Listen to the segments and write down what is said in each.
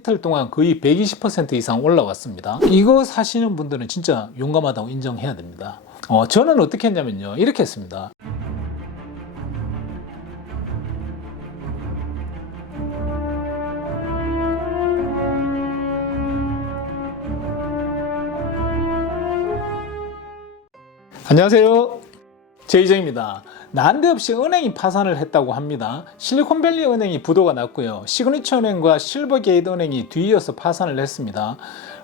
이틀 동안 거의 120% 이상 올라왔습니다. 이거 사시는 분들은 진짜 용감하다고 인정해야 됩니다. 저는 어떻게 했냐면요, 이렇게 했습니다. 안녕하세요, 제이정입니다. 난데없이 은행이 파산을 했다고 합니다. 실리콘밸리 은행이 부도가 났고요, 시그니처 은행과 실버게이트 은행이 뒤이어서 파산을 했습니다.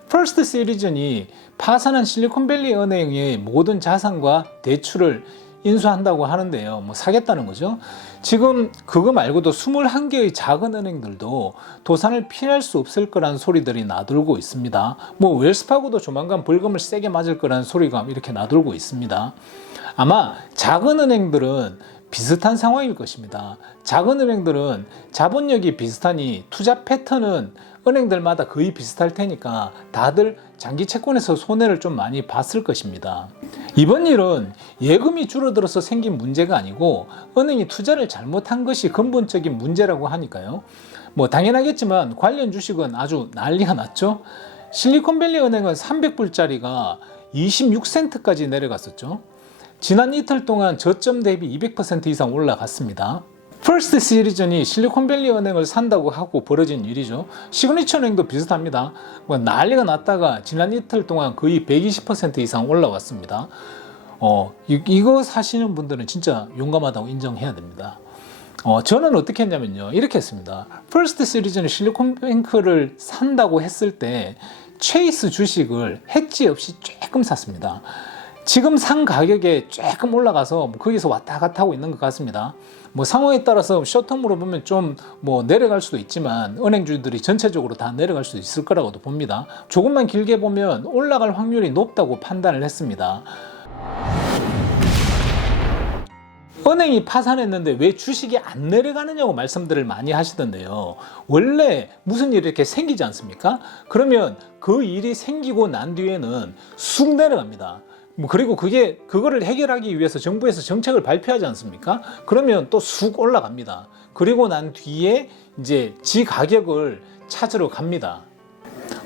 퍼스트 시리즌이 파산한 실리콘밸리 은행의 모든 자산과 대출을 인수한다고 하는데요, 사겠다는 거죠. 지금 그거 말고도 21개의 작은 은행들도 도산을 피할 수 없을 거란 소리들이 나돌고 있습니다. 웰스파고도 조만간 벌금을 세게 맞을 거란 소리가 이렇게 나돌고 있습니다. 아마 작은 은행들은 비슷한 상황일 것입니다. 작은 은행들은 자본력이 비슷하니 투자 패턴은 은행들마다 거의 비슷할 테니까 다들 장기 채권에서 손해를 좀 많이 봤을 것입니다. 이번 일은 예금이 줄어들어서 생긴 문제가 아니고 은행이 투자를 잘못한 것이 근본적인 문제라고 하니까요. 당연하겠지만 관련 주식은 아주 난리가 났죠. 실리콘밸리 은행은 300불짜리가 26센트까지 내려갔었죠. 지난 이틀 동안 저점 대비 200% 이상 올라갔습니다. 퍼스트 시리즌이 실리콘밸리 은행을 산다고 하고 벌어진 일이죠. 시그니처 은행도 비슷합니다. 난리가 났다가 지난 이틀 동안 거의 120% 이상 올라왔습니다. 이거 사시는 분들은 진짜 용감하다고 인정해야 됩니다. 저는 어떻게 했냐면요, 이렇게 했습니다. 퍼스트 시리즌 실리콘뱅크를 산다고 했을 때 체이스 주식을 해지 없이 조금 샀습니다. 지금 산 가격에 조금 올라가서 거기서 왔다 갔다 하고 있는 것 같습니다. 상황에 따라서 숏텀으로 보면 좀 내려갈 수도 있지만 은행주들이 전체적으로 다 내려갈 수도 있을 거라고도 봅니다. 조금만 길게 보면 올라갈 확률이 높다고 판단을 했습니다. 은행이 파산했는데 왜 주식이 안 내려가느냐고 말씀들을 많이 하시던데요. 원래 무슨 일이 이렇게 생기지 않습니까? 그러면 그 일이 생기고 난 뒤에는 쑥 내려갑니다. 그리고 그거를 해결하기 위해서 정부에서 정책을 발표하지 않습니까? 그러면 또 쑥 올라갑니다. 그리고 난 뒤에 이제 지 가격을 찾으러 갑니다.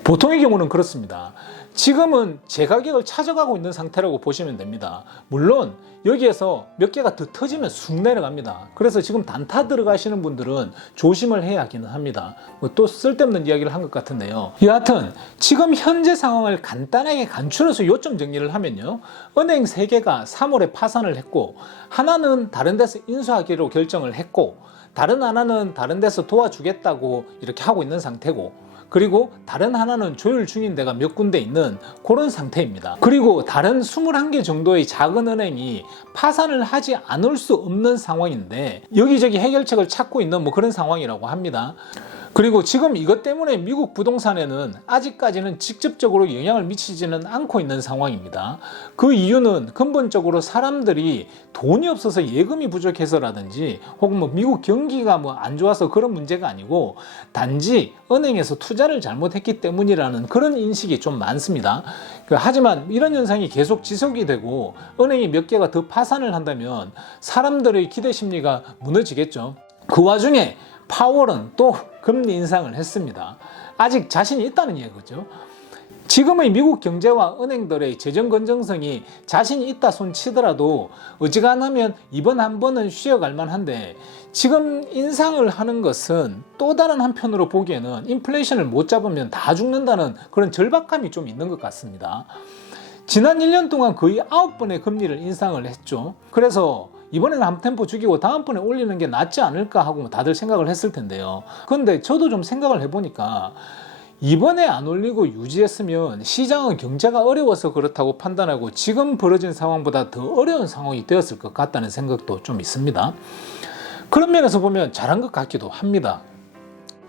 보통의 경우는 그렇습니다. 지금은 제 가격을 찾아가고 있는 상태라고 보시면 됩니다. 물론 여기에서 몇 개가 더 터지면 쑥 내려갑니다. 그래서 지금 단타 들어가시는 분들은 조심을 해야 하기는 합니다. 또 쓸데없는 이야기를 한 것 같은데요. 여하튼 지금 현재 상황을 간단하게 간추려서 요점 정리를 하면요, 은행 3개가 3월에 파산을 했고 하나는 다른 데서 인수하기로 결정을 했고 다른 하나는 다른 데서 도와주겠다고 이렇게 하고 있는 상태고, 그리고 다른 하나는 조율 중인 데가 몇 군데 있는 그런 상태입니다. 그리고 다른 21개 정도의 작은 은행이 파산을 하지 않을 수 없는 상황인데 여기저기 해결책을 찾고 있는 그런 상황이라고 합니다. 그리고 지금 이것 때문에 미국 부동산에는 아직까지는 직접적으로 영향을 미치지는 않고 있는 상황입니다. 그 이유는 근본적으로 사람들이 돈이 없어서 예금이 부족해서라든지 혹은 미국 경기가 안 좋아서 그런 문제가 아니고 단지 은행에서 투자를 잘못했기 때문이라는 그런 인식이 좀 많습니다. 하지만 이런 현상이 계속 지속이 되고 은행이 몇 개가 더 파산을 한다면 사람들의 기대 심리가 무너지겠죠. 그 와중에 파월은 또 금리 인상을 했습니다. 아직 자신이 있다는 얘기죠. 지금의 미국 경제와 은행들의 재정 건전성이 자신이 있다 손 치더라도 어지간하면 이번 한 번은 쉬어갈 만한데 지금 인상을 하는 것은 또 다른 한편으로 보기에는 인플레이션을 못 잡으면 다 죽는다는 그런 절박감이 좀 있는 것 같습니다. 지난 1년 동안 거의 9번의 금리를 인상을 했죠. 그래서 이번에는 한 템포 죽이고 다음번에 올리는 게 낫지 않을까 하고 다들 생각을 했을 텐데요. 그런데 저도 좀 생각을 해보니까 이번에 안 올리고 유지했으면 시장은 경제가 어려워서 그렇다고 판단하고 지금 벌어진 상황보다 더 어려운 상황이 되었을 것 같다는 생각도 좀 있습니다. 그런 면에서 보면 잘한 것 같기도 합니다.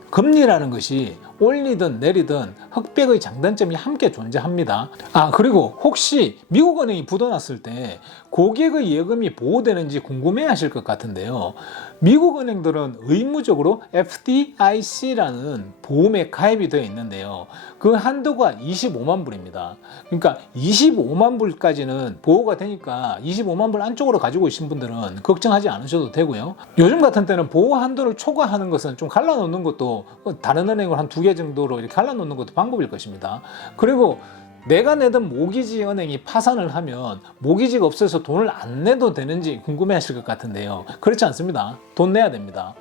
금리라는 것이 올리든 내리든 흑백의 장단점이 함께 존재합니다. 그리고 혹시 미국 은행이 부도났을 때 고객의 예금이 보호되는지 궁금해 하실 것 같은데요. 미국 은행들은 의무적으로 FDIC라는 보험에 가입이 되어 있는데요. 그 한도가 25만 불입니다. 그러니까 25만 불까지는 보호가 되니까 25만 불 안쪽으로 가지고 계신 분들은 걱정하지 않으셔도 되고요. 요즘 같은 때는 보호 한도를 초과하는 것은 좀 갈라놓는 것도 다른 은행을 한 2개 개 정도로 이렇게 갈라놓는 것도 방법일 것입니다. 그리고 내가 내던 모기지 은행이 파산을 하면 모기지가 없어서 돈을 안 내도 되는지 궁금해하실 것 같은데요. 그렇지 않습니다. 돈 내야 됩니다.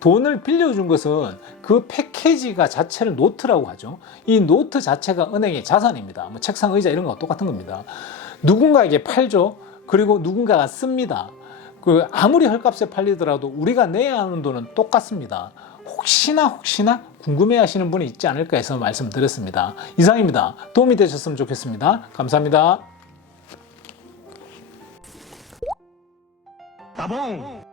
돈을 빌려준 것은 그 패키지가 자체를 노트라고 하죠. 이 노트 자체가 은행의 자산입니다. 뭐 책상, 의자 이런 거와 똑같은 겁니다. 누군가에게 팔죠. 그리고 누군가가 씁니다. 그 아무리 헐값에 팔리더라도 우리가 내야 하는 돈은 똑같습니다. 혹시나 궁금해하시는 분이 있지 않을까 해서 말씀드렸습니다. 이상입니다. 도움이 되셨으면 좋겠습니다. 감사합니다. 따봉!